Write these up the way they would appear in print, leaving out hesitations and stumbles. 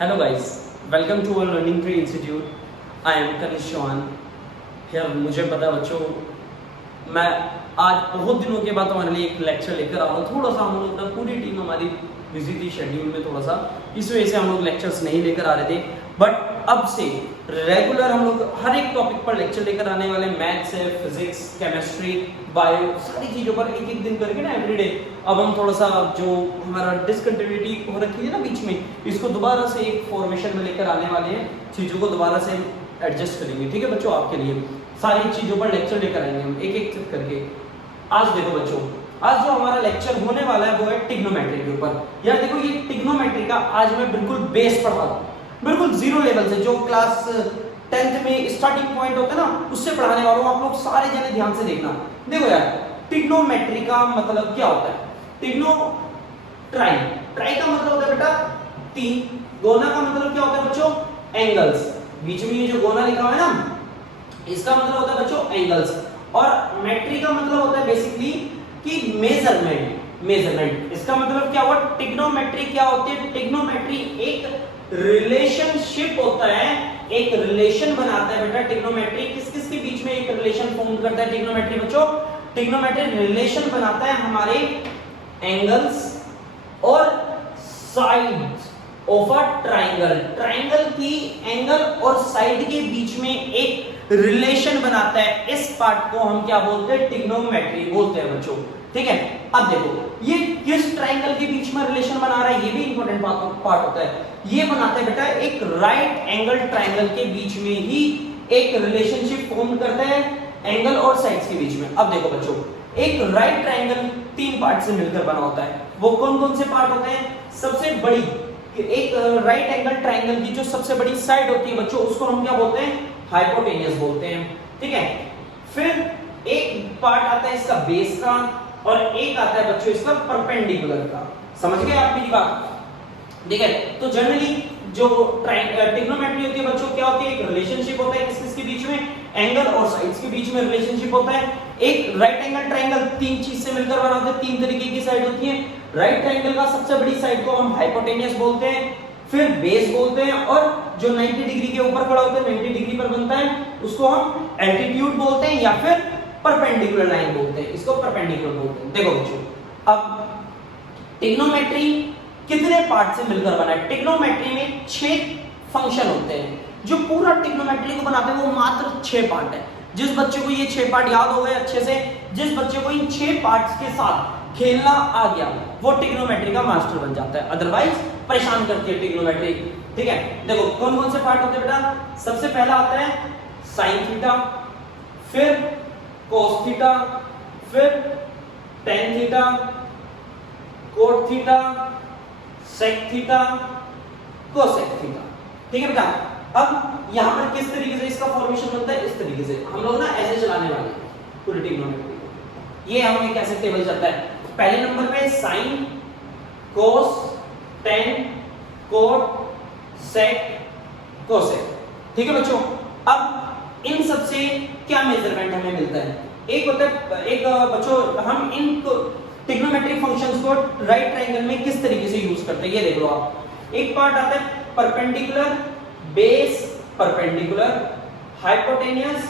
Hello guys, welcome to our Learning Tree Institute. I am Kanish Chauhan. यार मुझे पता है बच्चों, मैं आज बहुत दिनों के बाद तुम्हारे लिए एक लेक्चर लेकर आ रहा हूँ। थोड़ा सा हम लोग ना पूरी टीम हमारी बिजी थी शेड्यूल में थोड़ा सा, इस वजह से हम लोग लेक्चर्स नहीं लेकर आ रहे थे। बट अब से रेगुलर हम लोग हर एक टॉपिक पर लेक्चर लेकर आने वाले। मैथ्स है, फिजिक्स, केमिस्ट्री, बायो, सारी चीज़ों पर एक एक दिन करके ना एवरीडे। अब हम थोड़ा सा जो हमारा डिसकंटिन्यूटी हो रखी है ना बीच में, इसको दोबारा से एक फॉर्मेशन में लेकर आने वाले हैं। चीज़ों को दोबारा से एडजस्ट करेंगे, ठीक है बच्चों। आपके लिए सारी चीज़ों पर लेक्चर लेकर आएंगे हम एक एक करके। आज देखो बच्चों, आज जो हमारा लेक्चर होने वाला है वो है ट्रिग्नोमेट्री के ऊपर। यार देखो, ये ट्रिग्नोमेट्री का आज मैं बिल्कुल बेस पढ़ा रहा हूँ, बिल्कुल जीरो लेवल से, जो क्लास 10th में स्टार्टिंग पॉइंट होता है ना, उससे पढ़ाने वाला हूँ। आप लोग सारे जने ध्यान से देखना। देखो यार, ट्रिग्नोमेट्री का मतलब क्या होता है? ट्रिग्नो ट्राई ट्राई का मतलब होता है बेटा तीन। गोना का मतलब क्या होता है बच्चों? एंगल्स। बीच में ये जो गोना लिखा हुआ है ना, इसका मतलब होता है बच्चों एंगल्स। और मेट्री का मतलब होता है बेसिकली कि मेजरमेंट। इसका मतलब क्या हुआ? ट्रिग्नोमेट्री क्या होती है? ट्रिग्नोमेट्री एक रिलेशनशिप होता है, एक रिलेशन बनाता है बेटा। ट्रिग्नोमेट्री किस किस के बीच में एक रिलेशन फॉर्म करता है? ट्रिग्नोमेट्री बच्चों, ट्रिग्नोमेट्री रिलेशन बनाता है हमारे एंगल्स और sides of a triangle. Triangle की एंगल और साइड के बीच में एक रिलेशन बनाता है। इस पार्ट को हम क्या बोलते हैं? ट्रिग्नोमेट्री बोलते हैं बच्चों, ठीक है। अब देखो, ये किस ट्रायंगल के बीच में रिलेशन बना रहा है, ये भी इंपॉर्टेंट पार्ट होता है। ये बनाता है बेटा एक राइट एंगल ट्रायंगल के बीच में ही एक रिलेशनशिप फॉर्म करता है एंगल और साइड्स के बीच में। अब देखो बच्चों, एक राइट ट्रायंगल तीन पार्ट से मिलकर बना होता है। वो कौन कौन से पार्ट होते हैं? सबसे बड़ी एक राइट एंगल ट्रायंगल की जो सबसे बड़ी साइड होती है बच्चों, उसको हम क्या बोलते हैं? हाइपोटेन्यूस बोलते हैं, ठीक है। फिर एक पार्ट आता है इसका बेस का, और एक आता है बच्चों इसका परपेंडिकुलर का। समझ गए आप मेरी बात? ठीक है। तो जनरली जो ट्रिग्नोमेट्री होती है बच्चों, क्या होती है? एक रिलेशनशिप होता है किस किस के बीच में? एंगल और साइड्स के बीच में रिलेशनशिप होता है। एक राइट एंगल ट्रायंगल तीन चीज से मिलकर बना होता है, तीन तरीके की साइड होती है। राइट ट्रायंगल का सबसे बड़ी साइड को हम हाइपोटेन्यूस बोलते हैं, फिर बेस बोलते हैं, और जो 90 डिग्री के ऊपर खड़ा होता है, 90 डिग्री पर बनता है, उसको हम एल्टीट्यूड बोलते हैं या फिर परपेंडिकुलर लाइन बोलते हैं। इसको परपेंडिकुलर बोलते हैं। देखो बच्चों, अब ट्रिग्नोमेट्री कितने पार्ट से मिलकर बना है? ट्रिग्नोमेट्री में 6 फंक्शन होते हैं। जो पूरा ट्रिग्नोमेट्री को बनाते हैं वो मात्र 6 पार्ट है। जिस बच्चे को ये 6 पार्ट याद हो गए अच्छे से, जिस बच्चे को इन 6 पार्ट्स के साथ खेलना आ गया, वो ट्रिग्नोमेट्री का मास्टर बन जाता है। अदरवाइज परेशान करती है ट्रिग्नोमेट्री, ठीक है। देखो कौन कौन से पार्ट होते हैं बेटा? सबसे पहला आता है साइन थीटा, फिर कोस थीटा, फिर tan theta, cot theta, sec theta, cosec theta, ठीक है बेटा। अब यहां पर किस तरीके से इसका फॉर्मेशन बनता है? इस तरीके से हम लोग ना ऐसे चलाने वाले हैं पूरी ट्रिग्नोमेट्री को। ये हमें कैसे टेबल चलता है? पहले नंबर पे साइन, कोस, टेन, कोट, सेक, कोसेक, ठीक है बच्चों। अब इन सब से क्या मेजरमेंट हमें मिलता है? एक होता है, एक बच्चों हम इन ट्रिग्नोमेट्रिक फंक्शंस को राइट ट्रायंगल में किस तरीके से यूज करते हैं, ये देख लो आप। एक पार्ट आता है perpendicular, base, perpendicular, hypotenuse,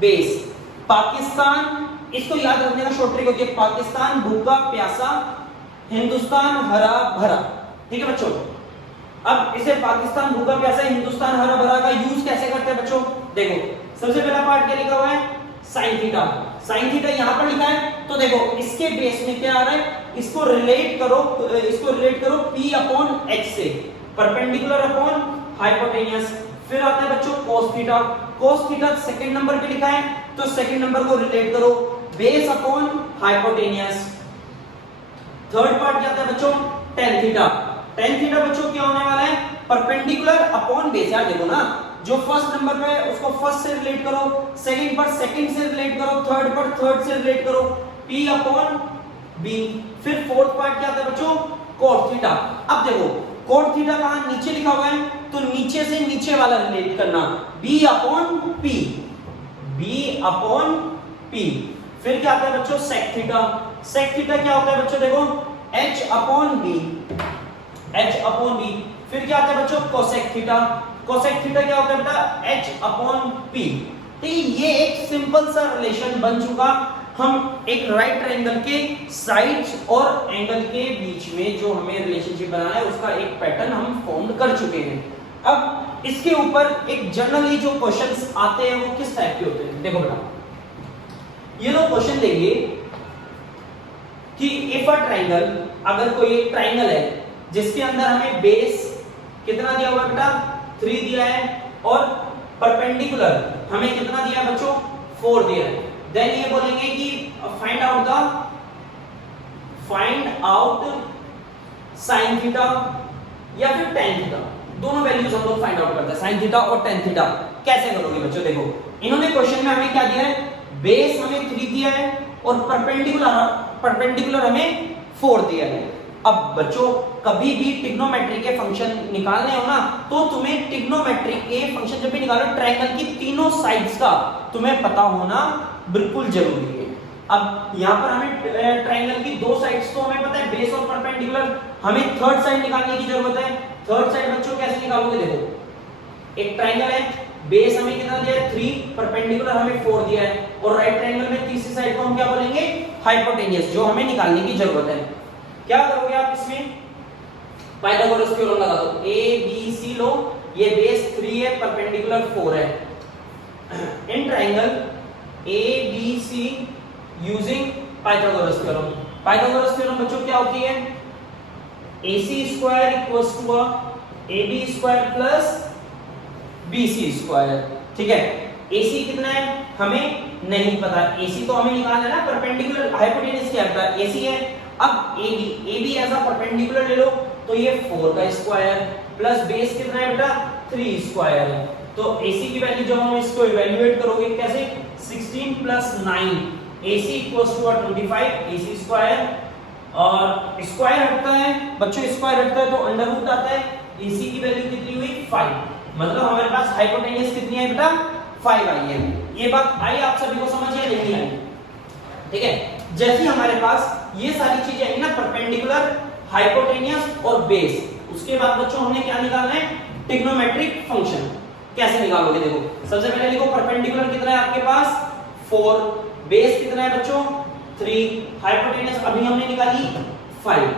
base. Pakistan, इसको याद रखने का शॉर्ट ट्रिक होती है, पाकिस्तान भूखा प्यासा, हिंदुस्तान हरा भरा, ठीक है बच्चों। अब इसे पाकिस्तान भूखा प्यासा, हिंदुस्तान हरा भरा का यूज कैसे करते हैं बच्चों? देखो सबसे पहला पार्ट क्या लिखा हुआ है? Sine theta. साइन थीटा यहां पर लिखा है, तो देखो इसके बेस में क्या आ रहा है? इसको रिलेट करो P अपॉन H से, परपेंडिकुलर अपॉन हाइपोटेन्यूस। फिर आता है बच्चों cos theta. Cos theta second number पे लिखा है, तो सेकंड नंबर को रिलेट करो base upon hypotenuse. Third part क्या आता है बच्चों? Tan theta. टेन थीटा बच्चों क्या होने वाला है? Perpendicular upon base. यार देखो ना, जो फर्स्ट नंबर पे है उसको फर्स्ट से रिलेट करो, सेकंड पर सेकंड से रिलेट करो, थर्ड पर थर्ड से रिलेट करो, P अपॉन B। फिर फोर्थ पार्ट क्या आता है बच्चों? Cot theta. अब देखो कोट थीटा कहां? नीचे लिखा हुआ है, तो नीचे से नीचे वाला रिलेट करना, B upon P, B upon P। फिर क्या आता है बच्चों? Sec theta. सेक थीटा क्या होता है बच्चों? देखो H upon B, H upon B। क्या आता है बच्चों, कोसेक थीटा। कोसेक थीटा क्या होता है बेटा, h/p। तो ये एक सिंपल सा रिलेशन बन चुका। हम एक राइट ट्रायंगल के साइड्स और एंगल के बीच में जो हमें रिलेशनशिप बनाना है उसका एक पैटर्न हम फॉर्म कर चुके हैं। अब इसके ऊपर एक जनरली जो क्वेश्चंस आते हैं वो किस टाइप के होते हैं, देखो बेटा, ये लोग क्वेश्चन देंगे कि इफ अ ट्रायंगल, अगर कोई एक ट्रायंगल है जिसके अंदर हमें बेस कितना दिया हुआ है बेटा, 3 दिया है, और परपेंडिकुलर हमें कितना दिया है बच्चों, 4 दिया है, देन ये बोलेंगे कि फाइंड आउट साइन थीटा या फिर टेन थीटा, दोनों वैल्यूज हम लोग फाइंड आउट करते हैं, साइन थीटा और टेन थीटा। कैसे करोगे बच्चों, देखो इन्होंने क्वेश्चन में हमें क्या दिया है, बेस हमें 3 दिया है और परपेंडिकुलर हमें 4 दिया है। अब बच्चों कभी भी ट्रिग्नोमेट्री के फंक्शन निकालने हो ना, तो तुम्हें ट्रिग्नोमेट्री के फंक्शन जब भी निकालो, ट्रायंगल की तीनों साइड्स का तुम्हें पता होना बिल्कुल जरूरी है। अब यहाँ पर हमें ट्रायंगल की 2 साइड्स तो हमें पता है, बेस और परपेंडिकुलर, हमें थर्ड साइड निकालने की जरूरत है। थर्ड साइड बच्चों कैसे निकालोगे, देखो एक ट्रायंगल है, बेस हमें कितना दिया है 3, परपेंडिकुलर हमें 4 दिया है, और राइट ट्रायंगल में तीसरी साइड को हम क्या बोलेंगे, हाइपोटेन्यूस, जो हमें निकालने की जरूरत है। क्या करोगे आप इसमें, पाइथागोरस थ्योरम लगा दो, ए बी सी लो, ये बेस 3 है, परपेंडिकुलर 4 है, in triangle A B C using Pythagoras theorem. Pythagoras theorem बच्चों क्या होती है, AC square equals to AB square plus BC square, ठीक है। AC कितना है हमें नहीं पता, AC तो हमें निकालना है ना, परपेंडिकुलर हाइपोटेन्यूस क्या होता है, AC है। अब AB एज अ परपेंडिकुलर ले लो, तो ये 4 का स्क्वायर प्लस बेस कितना है बेटा, 3 स्क्वायर है। तो AC की वैल्यू जब हम इसको इवैल्यूएट करोगे कैसे, 16 plus 9, AC equals to 25, AC square, और स्क्वायर हटता है बच्चों, स्क्वायर हटता है तो अंडर रूट आता है, AC की वैल्यू कितनी हुई 5, मतलब हमारे पास हाइपोटेन्यूस कितनी है बेटा, 5 आई है। ये बात आई आप सभी को समझ है, नहीं आई, ठीक है। जैसे हमारे पास ये सारी चीजें आएंगी ना, परपेंडिकुलर, हाइपोटेन्यूस और बेस, उसके बाद बच्चों हमने क्या निकालना है, ट्रिग्नोमेट्रिक फंक्शन। कैसे निकालोगे, देखो सबसे पहले लिखो परपेंडिकुलर कितना है आपके पास 4, बेस कितना है बच्चों 3, हाइपोटेन्यूस अभी हमने निकाली 5।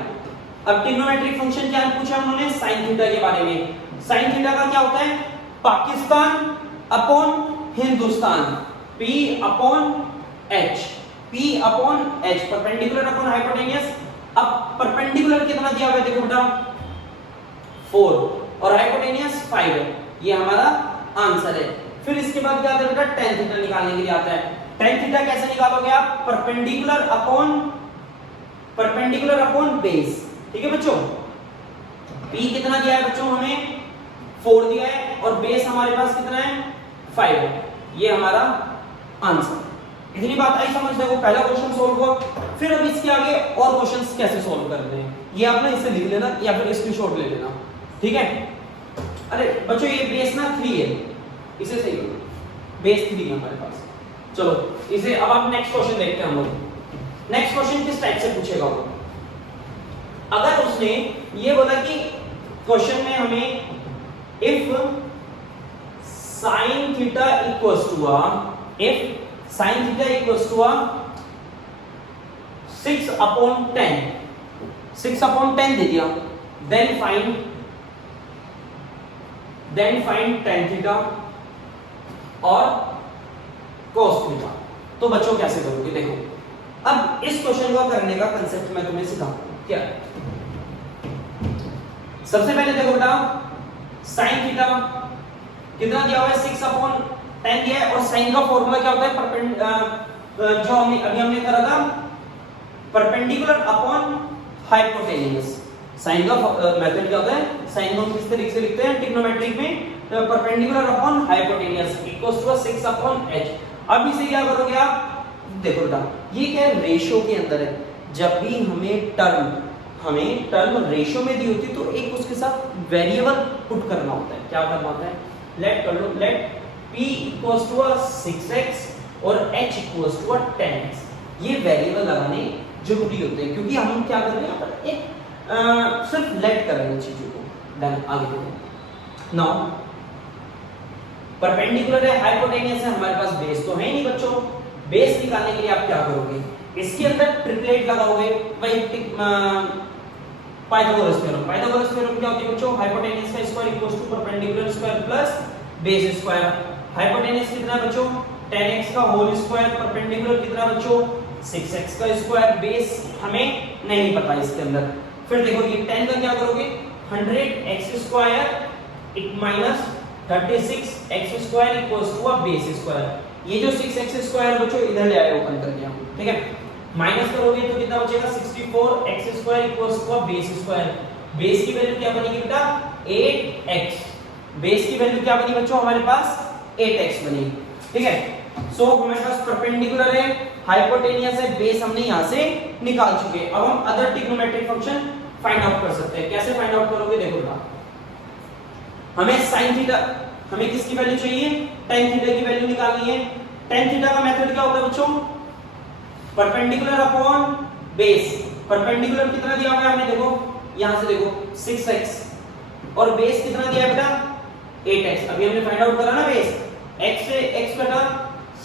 अब ट्रिग्नोमेट्रिक फंक्शन क्या पूछा उन्होंने, साइन थीटा के बारे में। साइन थीटा का क्या होता है, Pakistan upon Hindustan, P upon H, P upon H, perpendicular upon hypotenuse. अब परपेंडिकुलर कितना दिया हुआ है देखो बेटा 4 और हाइपोटेन्यूस 5 है, ये हमारा आंसर है। फिर इसके बाद क्या आता है बेटा, tan थीटा निकालने के लिए आता है। tan थीटा कैसे निकालोगे आप, परपेंडिकुलर अपॉन बेस, ठीक है बच्चों। P कितना दिया है बच्चों हमें 4 दिया है, और बेस हमारे पास कितना है 5 है, ये हमारा आंसर। इतनी बात आई समझ, देखो पहला क्वेश्चन सोल्व हुआ। फिर अब इसके आगे और क्वेश्चंस कैसे सोल्व करते हैं, ये आप ना इसे लिख लेना या फिर स्क्रीनशॉट ले लेना, ठीक है। अरे बच्चों ये बेस ना 3 है, इसे सही करो, बेस 3 है हमारे पास। चलो इसे अब आप नेक्स्ट क्वेश्चन देखते हैं हम लोग। नेक्स्ट क्वेश्चन किस टाइप से पूछेगा वो, अगर उसने ये बोला कि क्वेश्चन में हमें if sine theta equals to if sine theta equals to 6 upon 10 दे दिया, देन फाइंड tan थीटा और cos थीटा। तो बच्चों कैसे करोगे, देखो अब इस क्वेश्चन को करने का कंसेप्ट मैं तुम्हें सिखाऊंगा। क्या सबसे पहले देखो बेटा, sin थीटा कितना दिया हुआ है 6 अपॉन 10 दिया है, और sin का फॉर्मूला क्या होता है, जो हमने करा था परपेंडिकुलर अपॉन हाइपोटेन्यूस। साइन का मेथड क्या होता है, साइन को किस तरीके से लिखते हैं ट्रिग्नोमेट्रिक में, perpendicular upon hypotenuse equals to 6 upon h। अब इसे क्या करोगे आप, देखो बेटा ये क्या है, रेशियो के अंदर है। जब भी हमें टर्म रेशियो में दी होती है तो एक उसके साथ वेरिएबल पुट करना होता है। क्या करना होता है, लेट कर लो, let p equals to 6x और h इक्वल्स टू 10x। ये वेरिएबल लगाने जरूरी होते हैं, क्योंकि हम क्या कर रहे हैं यहाँ पर एक सिर्फ लेट कर रहे हैं चीजों को। देन आगे बढ़ो। नाउ परपेंडिकुलर है, हाइपोटेनियस है, हमारे पास बेस तो है ही नहीं बच्चों। बेस निकालने के लिए आप क्या करोगे, इसके अंदर ट्रिपलेट लगाओगे, वही पाइथागोरस थ्योरम। पाइथागोरस थ्योरम क्या होती है बच्चों, हाइपोटेनियस का square equals to perpendicular square plus base square. Hypotenuse कितना है बच्चों, 10x का होल स्क्वायर, परपेंडिकुलर कितना बच्चों 6x का स्क्वायर, बेस हमें नहीं पता इसके अंदर। फिर देखो ये 10 का क्या करोगे, 100x square minus 36x square equals to a base square. ये जो 6x स्क्वायर बच्चों इधर ले आए ओपन करके हम, ठीक है, माइनस करोगे तो कितना बचेगा 64x square equals to a base square. Base की वैल्यू क्या बनेगी बेटा 8x। बेस की वैल्यू क्या बनी बच्चों हमारे पास 8x बनेगी, ठीक है। सो हमारे पास परपेंडिकुलर है, हाइपोटेनियस है, बेस हमने यहां से निकाल चुके। अब हम other trigonometric function find out कर सकते हैं। कैसे फाइंड आउट करोगे, देखो बेटा हमें sin थीटा, हमें किसकी वैल्यू चाहिए, tan थीटा की वैल्यू निकालनी है। tan थीटा का मेथड क्या होता है बच्चों, परपेंडिकुलर अपॉन बेस। परपेंडिकुलर कितना दिया हुआ है हमें, देखो यहां से देखो 6x और बेस कितना दिया है बेटा 8x। अभी हमने फाइंड आउट करा ना बेस, x से x कटा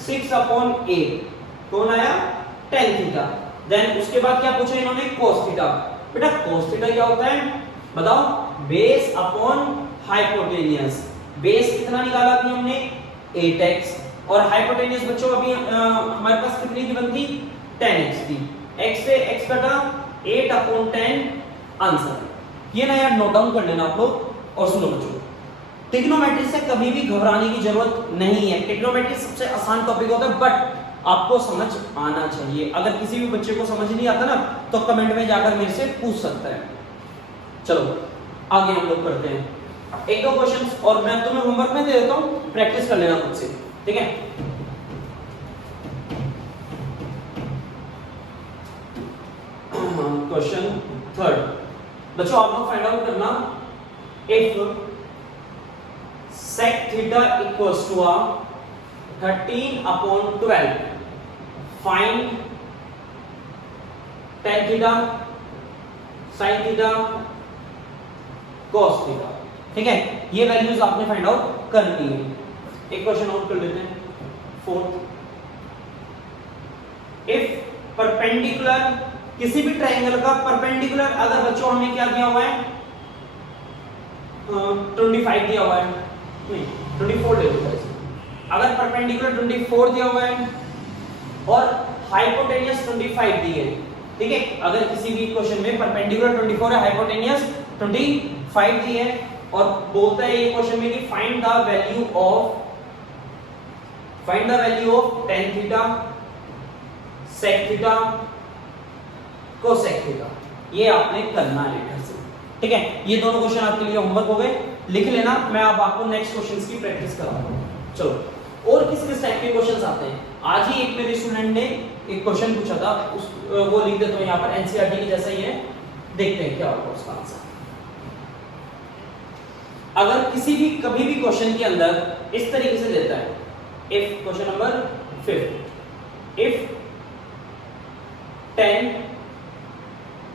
6 अपॉन 8 कौन आया tan थीटा। देन उसके बाद क्या पूछा इन्होंने cos थीटा। बेटा cos थीटा क्या होता है बताओ, बेस अपॉन हाइपोटेनियस। बेस कितना निकाला अभी हमने 8x और हाइपोटेनियस बच्चों अभी हमारे पास कितनी की बनती 10x थी। x से x कटा 8 अपॉन 10 आंसर। ये ना यार नोट डाउन कर लेना आप लोग। और सुनो बच्चों, ट्रिग्नोमेट्री से कभी भी घबराने की जरूरत नहीं है। ट्रिग्नोमेट्री सबसे आसान टॉपिक होता है, बट आपको समझ आना चाहिए। अगर किसी भी बच्चे को समझ नहीं आता ना तो कमेंट में जाकर मेरे से पूछ सकता है। चलो आगे हम लोग करते हैं एक दो क्वेश्चंस, और मैं तुम्हें होमवर्क में दे देता हूं, प्रैक्टिस कर लेना खुद से, ठीक है। क्वेश्चन थर्ड बच्चों आप लोग फाइंड आउट करना, if sec theta equals to a 13 upon 12 find tan theta sin theta cos theta, ठीक है। ये वैल्यूज आपने फाइंड आउट करनी है। एक क्वेश्चन आउट कर लेते हैं फोर्थ, इफ परपेंडिकुलर किसी भी ट्रायंगल का परपेंडिकुलर, अगर बच्चों हमें क्या दिया हुआ है 25 दिया हुआ है, नहीं 24 ले लो। अगर परपेंडिकुलर 24 दिया हुआ है और हाइपोटेनियस 25 दी है, ठीक है। अगर किसी भी क्वेश्चन में परपेंडिकुलर 24 है, हाइपोटेनियस 25 दी है और बोलता है ये क्वेश्चन में कि find the value of tan theta sec theta cosec theta, ये आपने करना है इधर से, ठीक है। ये दोनों क्वेश्चन आपके लिए होमवर्क हो गए, लिख लेना। मैं अब आपको नेक्स्ट क्वेश्चंस की प्रैक्टिस कराऊंगा। चलो और किस किस टाइप के क्वेश्चंस आते हैं। आज ही एक मेरे स्टूडेंट ने एक क्वेश्चन पूछा था, वो लिख देता हूं यहाँ पर, एनसीईआरटी के जैसा ही है, देखते हैं क्या होगा उसका आंसर। अगर किसी भी कभी भी क्वेश्चन के अंदर इस तरीके से देता है, if question number 5, if tan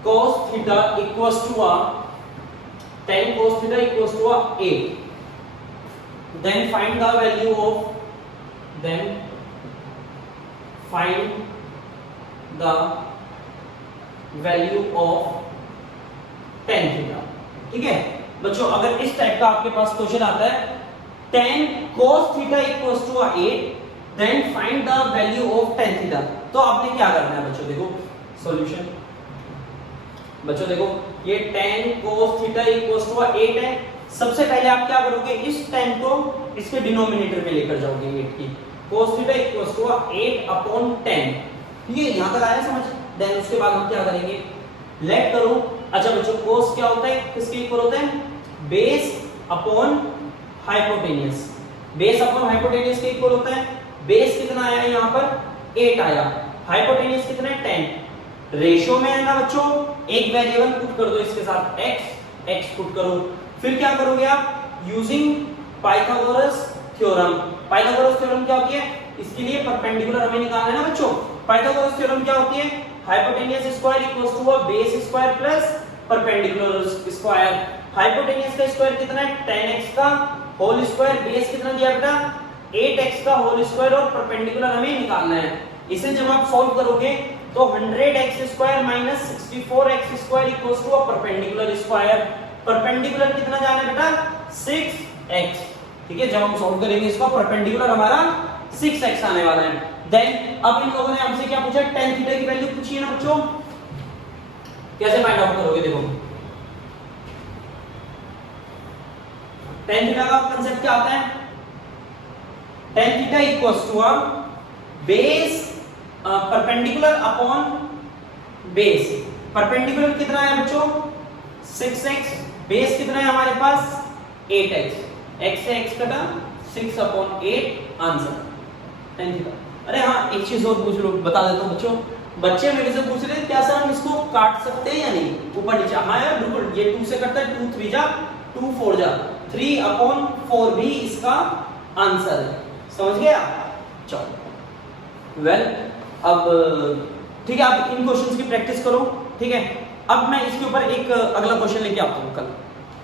cos theta equals to a tan cos theta equals to a 8, then find the value of tan theta, ठीक है बच्चों। अगर इस टाइप का आपके पास क्वेश्चन आता है tan cos theta equals to a 8, then find the value of tan theta, तो आपने क्या करना है बच्चों, देखो सॉल्यूशन। बच्चों देखो ये tan cos theta equals to 8 है। सबसे पहले आप क्या करोगे, इस tan को इसके डिनोमिनेटर में लेकर जाओगे 8 की। cos theta equals to 8 upon 10, ये यहां तक आया समझ। देन उसके बाद हम क्या करेंगे, लेट करो। अच्छा बच्चों cos क्या होता है, किसके इक्वल होता है, base upon hypotenuse. Base upon hypotenuse के इक्वल होता है। बेस कितना आया यहां पर 8 आया, हाइपोटेनियस कितना है 10। रेशियो में है ना बच्चों, एक वेरिएबल पुट कर दो इसके साथ x पुट करो। फिर क्या करोगे आप, using Pythagoras theorem. Pythagoras theorem क्या होती है, इसके लिए परपेंडिकुलर हमें निकालना है ना बच्चों। पाइथागोरस थ्योरम क्या होती है, hypotenuse square equals to a base square plus perpendicular square. Hypotenuse का स्क्वायर कितना है 10x का होल स्क्वायर, बेस कितना दिया बेटा 8x का होल स्क्वायर और परपेंडिकुलर हमें निकालना है। इसे जब आप सॉल्व करोगे तो 100x square minus 64x square equals to a perpendicular square. Perpendicular कितना जाना है बेटा 6x, ठीक है। जब हम सॉल्व करेंगे इसका परपेंडिकुलर हमारा 6x आने वाला है। देन अब इन लोगों ने हमसे क्या पूछा, tan थीटा की वैल्यू पूछी है ना बच्चों, कैसे फाइंड आउट करोगे, देखो tan थीटा का कांसेप्ट क्या आता है, tan theta equals to a base perpendicular upon base. Perpendicular कितना है बच्चों 6x, बेस कितना है हमारे पास 8x, x से x कटा 6 अपॉन 8 आंसर tan थीटा। अरे हाँ एक चीज और पूछ लो, बता देता हूँ बच्चों, बच्चे मेरे से पूछ रहे हैं क्या सर हम इसको काट सकते हैं या नहीं, ऊपर नीचे। हाँ यार बिल्कुल, ये 2 से कटता है, 2 3 जा 2 4 जा 3 अपॉन 4 भी इसका आंसर है, समझ गया। चलो वेल अब ठीक है, आप इन क्वेश्चंस की प्रैक्टिस करो, ठीक है। अब मैं इसके ऊपर एक अगला क्वेश्चन लेके आता हूँ कल।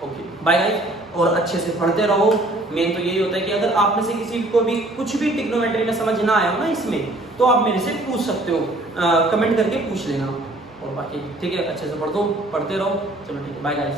ओके बाय गाइस, और अच्छे से पढ़ते रहो। मेन तो यही होता है कि अगर आप में से किसी को भी कुछ भी ट्रिग्नोमेट्री में समझ ना आया हो ना इसमें, तो आप मेरे से पूछ सकते हो, कमेंट करके पूछ लेना। और बाकी ठीक है, अच्छे से पढ़ते रहो। चलो ठीक है, बाय गाइस।